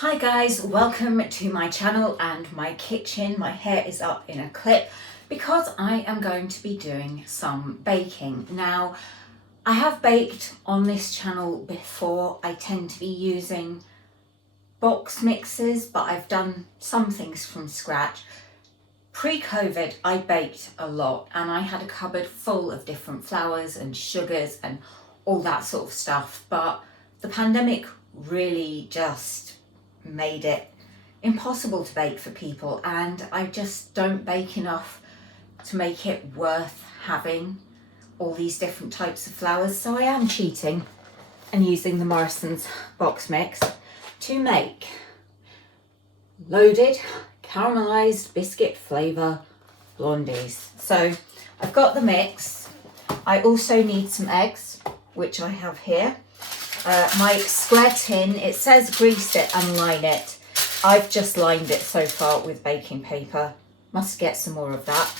Hi guys, welcome to my channel and my kitchen. My hair is up in a clip because I am going to be doing some baking. Now, I have baked on this channel before. I tend to be using box mixes, but I've done some things from scratch. Pre-COVID, I baked a lot and I had a cupboard full of different flours and sugars and all that sort of stuff. But the pandemic really just made it impossible to bake for people, and I just don't bake enough to make it worth having all these different types of flours. So I am cheating and using the Morrisons box mix to make loaded caramelised biscuit flavour blondies. So I've got the mix. I also need some eggs, which I have here. My square tin, it says grease it and line it. I've just lined it so far with baking paper. Must get some more of that.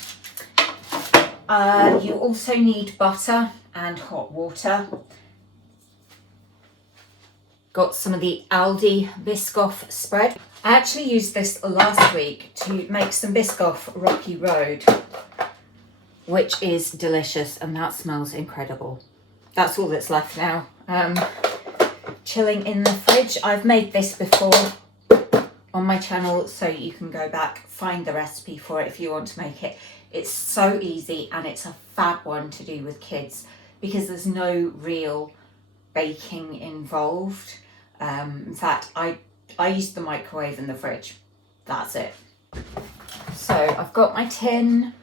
You also need butter and hot water. Got some of the Aldi Biscoff spread. I actually used this last week to make some Biscoff Rocky Road, which is delicious, and that smells incredible. That's all that's left now. Chilling in the fridge. I've made this before on my channel, so you can go back, find the recipe for it if you want to make it. It's so easy and it's a fab one to do with kids because there's no real baking involved. In fact, I use the microwave and the fridge. That's it. So I've got my tin,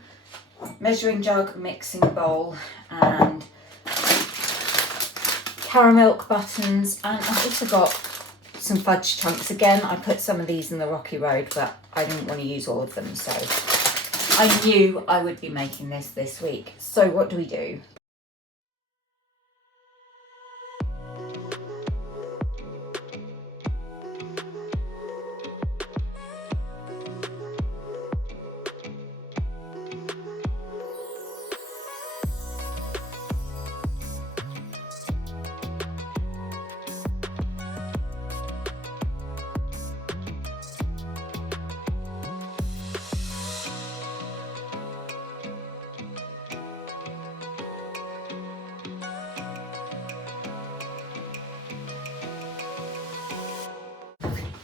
measuring jug, mixing bowl, and caramel buttons, and I've also got some fudge chunks. Again, I put some of these in the Rocky Road, but I didn't want to use all of them, so I knew I would be making this week. So what do we do?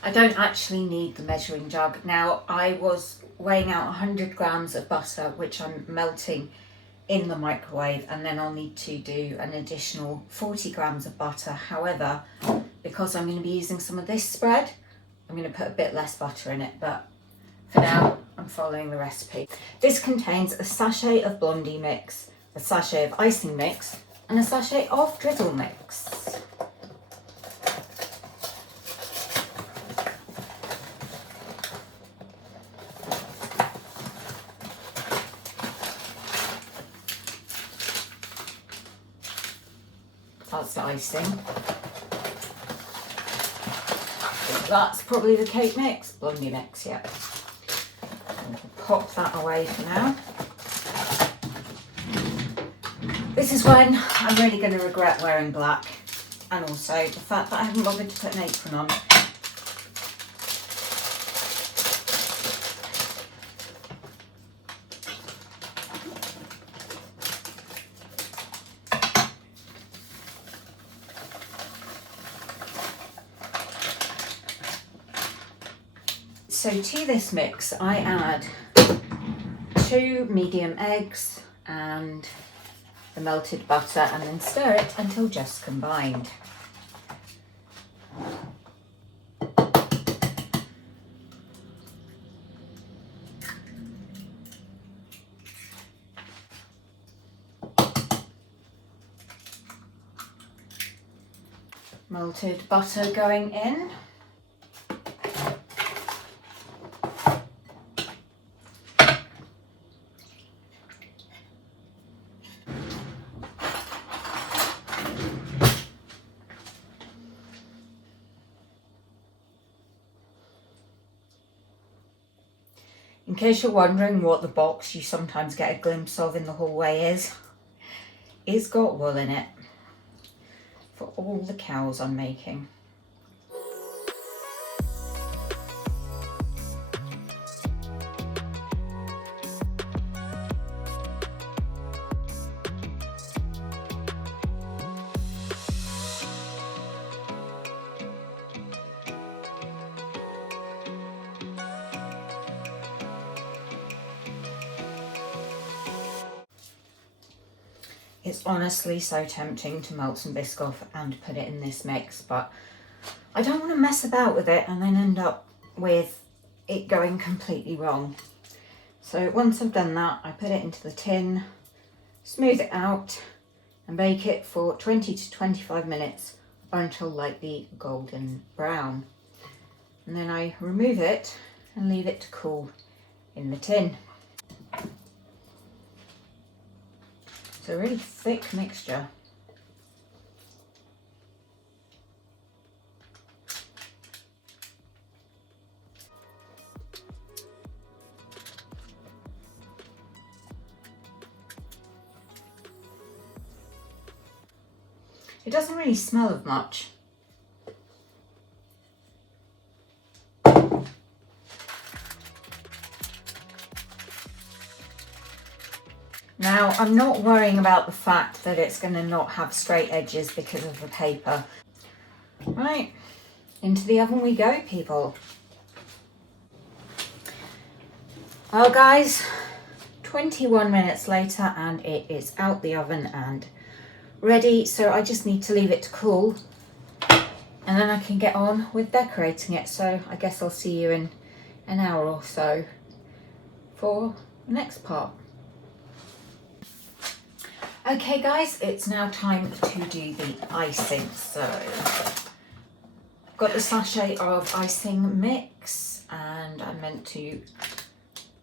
I don't actually need the measuring jug. Now, I was weighing out 100 grams of butter, which I'm melting in the microwave, and then I'll need to do an additional 40 grams of butter. However, because I'm going to be using some of this spread, I'm going to put a bit less butter in it, but for now, I'm following the recipe. This contains a sachet of Blondie mix, a sachet of icing mix, and a sachet of drizzle mix. That's the icing. That's probably the cake mix, Blondie mix, yeah. Pop that away for now. This is when I'm really going to regret wearing black, and also the fact that I haven't bothered to put an apron on. So to this mix, I add 2 medium eggs and the melted butter, and then stir it until just combined. Melted butter going in. In case you're wondering what the box you sometimes get a glimpse of in the hallway is, it's got wool in it for all the cows I'm making. It's honestly so tempting to melt some Biscoff and put it in this mix, but I don't want to mess about with it and then end up with it going completely wrong. So once I've done that, I put it into the tin, smooth it out and bake it for 20 to 25 minutes until lightly golden brown. And then I remove it and leave it to cool in the tin. It's a really thick mixture. It doesn't really smell of much. Now, I'm not worrying about the fact that it's going to not have straight edges because of the paper. Right, into the oven we go, people. Well, guys, 21 minutes later and it is out the oven and ready. So I just need to leave it to cool and then I can get on with decorating it. So I guess I'll see you in an hour or so for the next part. Okay guys, it's now time to do the icing. So I've got the sachet of icing mix and I'm meant to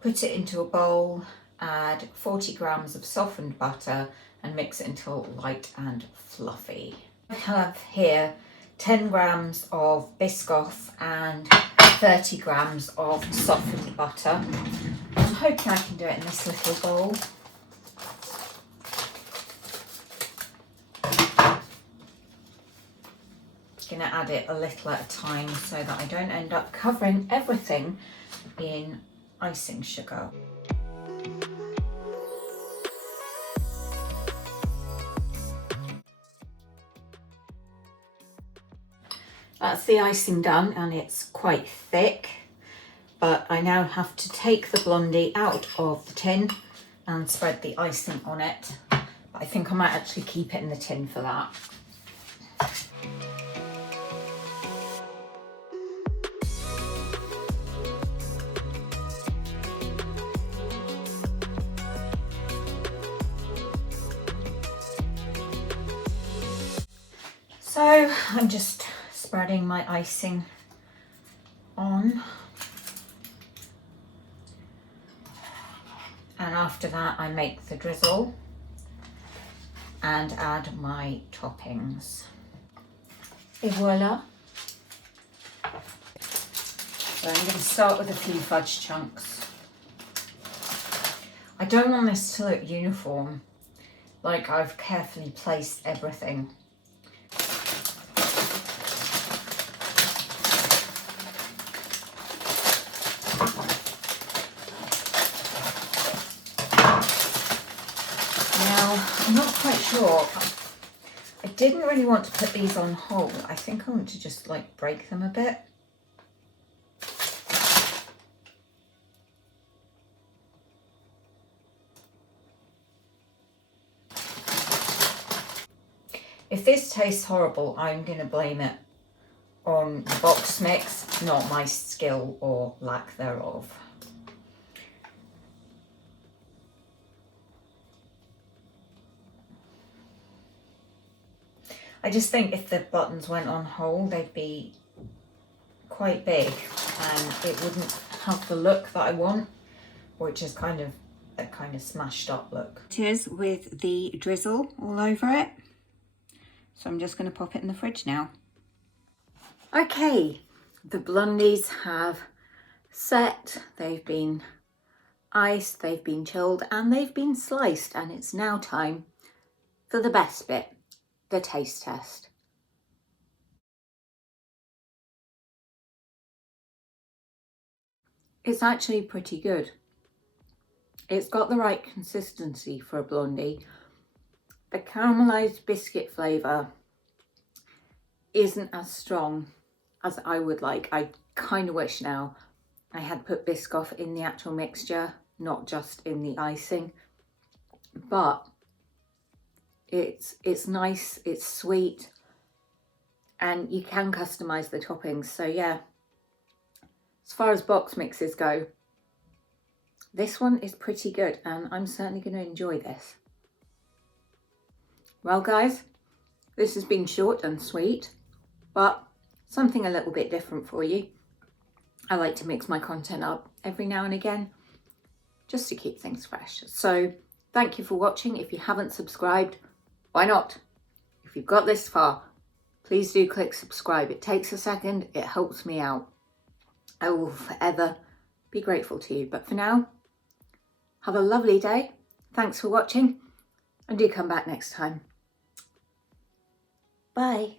put it into a bowl, add 40 grams of softened butter and mix it until light and fluffy. I have here 10 grams of Biscoff and 30 grams of softened butter. I'm hoping I can do it in this little bowl. Going to add it a little at a time so that I don't end up covering everything in icing sugar. That's the icing done and it's quite thick, but I now have to take the Blondie out of the tin and spread the icing on it. But I think I might actually keep it in the tin for that. So I'm just spreading my icing on, and after that I make the drizzle and add my toppings. Et voila. So I'm going to start with a few fudge chunks. I don't want this to look uniform, like I've carefully placed everything. I'm not quite sure. I didn't really want to put these on whole. I think I want to just like break them a bit. If this tastes horrible, I'm going to blame it on the box mix, not my skill or lack thereof. I just think if the buttons went on whole, they'd be quite big and it wouldn't have the look that I want, which is kind of a kind of smashed up look. It is with the drizzle all over it. So I'm just going to pop it in the fridge now. Okay, the Blondies have set, they've been iced, they've been chilled and they've been sliced, and it's now time for the best bit, the taste test. It's actually pretty good. It's got the right consistency for a Blondie. The caramelised biscuit flavour isn't as strong as I would like. I kind of wish now I had put Biscoff in the actual mixture, not just in the icing. But It's nice, it's sweet, and you can customize the toppings. So yeah, as far as box mixes go, this one is pretty good, and I'm certainly going to enjoy this. Well guys, this has been short and sweet, but something a little bit different for you. I like to mix my content up every now and again, just to keep things fresh. So thank you for watching. If you haven't subscribed, why not? If you've got this far, please do click subscribe. It takes a second, it helps me out. I will forever be grateful to you. But for now, have a lovely day. Thanks for watching, and do come back next time. Bye.